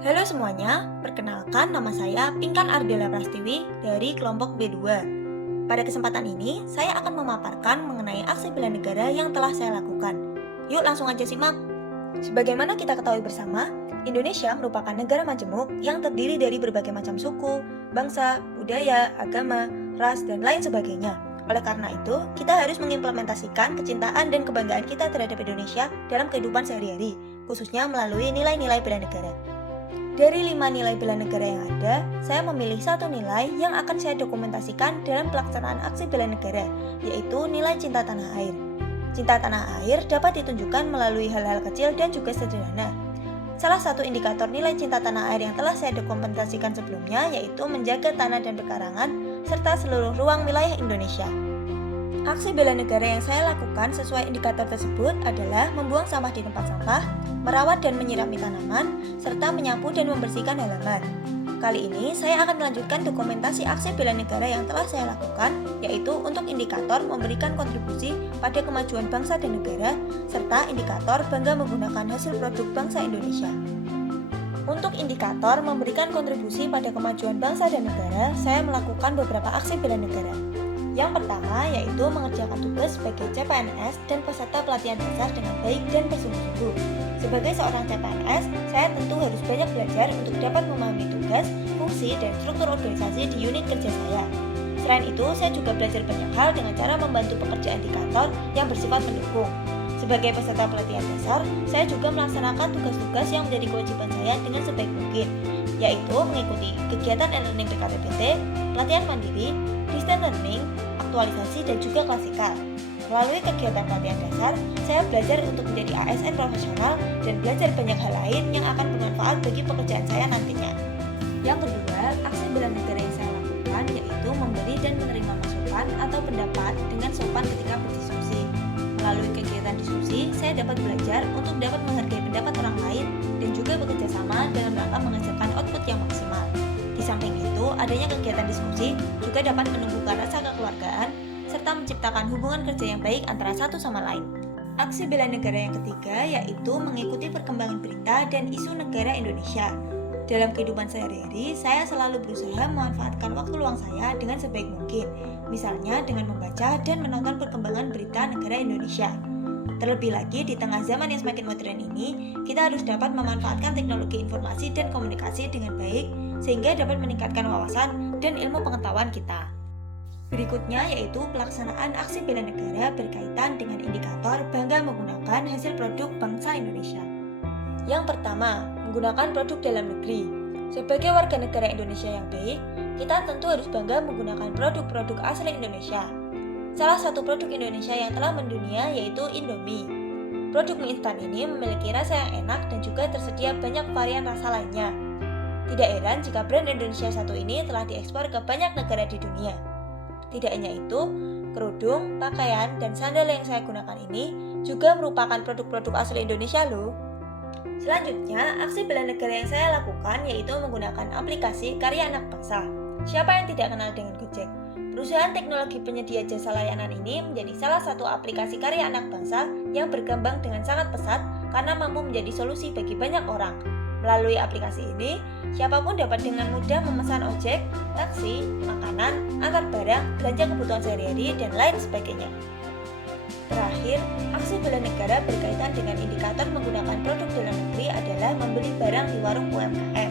Halo semuanya, perkenalkan nama saya Pinkan Ardela Prastiwi dari kelompok B2. Pada kesempatan ini, saya akan memaparkan mengenai aksi bela negara yang telah saya lakukan. Yuk langsung aja simak. Sebagaimana kita ketahui bersama, Indonesia merupakan negara majemuk yang terdiri dari berbagai macam suku, bangsa, budaya, agama, ras, dan lain sebagainya. Oleh karena itu, kita harus mengimplementasikan kecintaan dan kebanggaan kita terhadap Indonesia dalam kehidupan sehari-hari, khususnya melalui nilai-nilai bela negara. Dari 5 nilai bela negara yang ada, saya memilih satu nilai yang akan saya dokumentasikan dalam pelaksanaan aksi bela negara, yaitu nilai cinta tanah air. Cinta tanah air dapat ditunjukkan melalui hal-hal kecil dan juga sederhana. Salah satu indikator nilai cinta tanah air yang telah saya dokumentasikan sebelumnya yaitu menjaga tanah dan pekarangan serta seluruh ruang wilayah Indonesia. Aksi bela negara yang saya lakukan sesuai indikator tersebut adalah membuang sampah di tempat sampah, merawat dan menyirami tanaman, serta menyapu dan membersihkan halaman. Kali ini saya akan melanjutkan dokumentasi aksi bela negara yang telah saya lakukan, yaitu untuk indikator memberikan kontribusi pada kemajuan bangsa dan negara, serta indikator bangga menggunakan hasil produk bangsa Indonesia. Untuk indikator memberikan kontribusi pada kemajuan bangsa dan negara, saya melakukan beberapa aksi bela negara. Yang pertama yaitu mengerjakan tugas sebagai CPNS dan peserta pelatihan dasar dengan baik dan bersungguh-sungguh. Sebagai seorang CPNS, saya tentu harus banyak belajar untuk dapat memahami tugas, fungsi, dan struktur organisasi di unit kerja saya. Selain itu, saya juga belajar banyak hal dengan cara membantu pekerjaan di kantor yang bersifat mendukung. Sebagai peserta pelatihan dasar, saya juga melaksanakan tugas-tugas yang menjadi kewajiban saya dengan sebaik mungkin, yaitu mengikuti kegiatan e-learning PKPBT, pelatihan mandiri, distance learning, aktualisasi, dan juga klasikal. Melalui kegiatan pelatihan dasar, saya belajar untuk menjadi ASN profesional dan belajar banyak hal lain yang akan bermanfaat bagi pekerjaan saya nantinya. Yang kedua, aksi bela negara yang saya lakukan yaitu memberi dan menerima masukan atau pendapat dengan sopan ketika berdiskusi. Melalui kegiatan diskusi, saya dapat belajar untuk dapat menghargai pendapat orang lain dan juga bekerja sama dalam rangka menghasilkan output yang maksimal. Di samping itu, adanya kegiatan diskusi juga dapat menumbuhkan rasa kekeluargaan serta menciptakan hubungan kerja yang baik antara satu sama lain. Aksi bela negara yang ketiga yaitu mengikuti perkembangan berita dan isu negara Indonesia. Dalam kehidupan sehari-hari, saya selalu berusaha memanfaatkan waktu luang saya dengan sebaik mungkin, misalnya dengan membaca dan menonton perkembangan berita negara Indonesia. Terlebih lagi, di tengah zaman yang semakin modern ini, kita harus dapat memanfaatkan teknologi informasi dan komunikasi dengan baik, sehingga dapat meningkatkan wawasan dan ilmu pengetahuan kita. Berikutnya yaitu pelaksanaan aksi bela negara berkaitan dengan indikator bangga menggunakan hasil produk bangsa Indonesia. Yang pertama, menggunakan produk dalam negeri. Sebagai warga negara Indonesia yang baik, kita tentu harus bangga menggunakan produk-produk asli Indonesia. Salah satu produk Indonesia yang telah mendunia yaitu Indomie. Produk mie instan ini memiliki rasa yang enak dan juga tersedia banyak varian rasa lainnya. Tidak heran jika brand Indonesia satu ini telah diekspor ke banyak negara di dunia. Tidak hanya itu, kerudung, pakaian, dan sandal yang saya gunakan ini juga merupakan produk-produk asli Indonesia loh. Selanjutnya, aksi bela negara yang saya lakukan yaitu menggunakan aplikasi Karya Anak Bangsa. Siapa yang tidak kenal dengan Gojek? Perusahaan teknologi penyedia jasa layanan ini menjadi salah satu aplikasi karya anak bangsa yang berkembang dengan sangat pesat karena mampu menjadi solusi bagi banyak orang. Melalui aplikasi ini, siapapun dapat dengan mudah memesan ojek, taksi, makanan, antar barang, belanja kebutuhan sehari-hari, dan lain sebagainya. Terakhir, aksi bela negara berkaitan dengan indikator menggunakan produk dalam negeri adalah membeli barang di warung UMKM.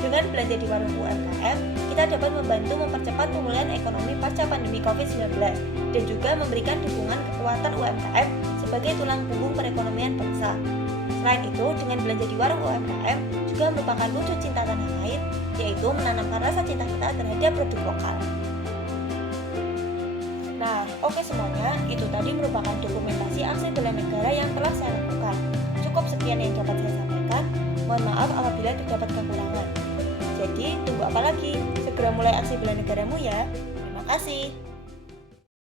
Dengan belanja di warung UMKM, kita dapat membantu mempercepat pemulihan ekonomi pasca pandemi COVID-19 dan juga memberikan dukungan kekuatan UMKM sebagai tulang punggung perekonomian bangsa. Selain itu, dengan belanja di warung UMKM juga merupakan wujud cinta tanah air, yaitu menanamkan rasa cinta kita terhadap produk lokal. Nah, oke semuanya, itu tadi merupakan dokumentasi aksi bela negara yang telah saya lakukan. Cukup sekian yang dapat saya sampaikan. Mohon maaf apabila terdapat kekurangan. Jadi, tunggu apa lagi? Segera mulai aksi bela negaramu ya. Terima kasih.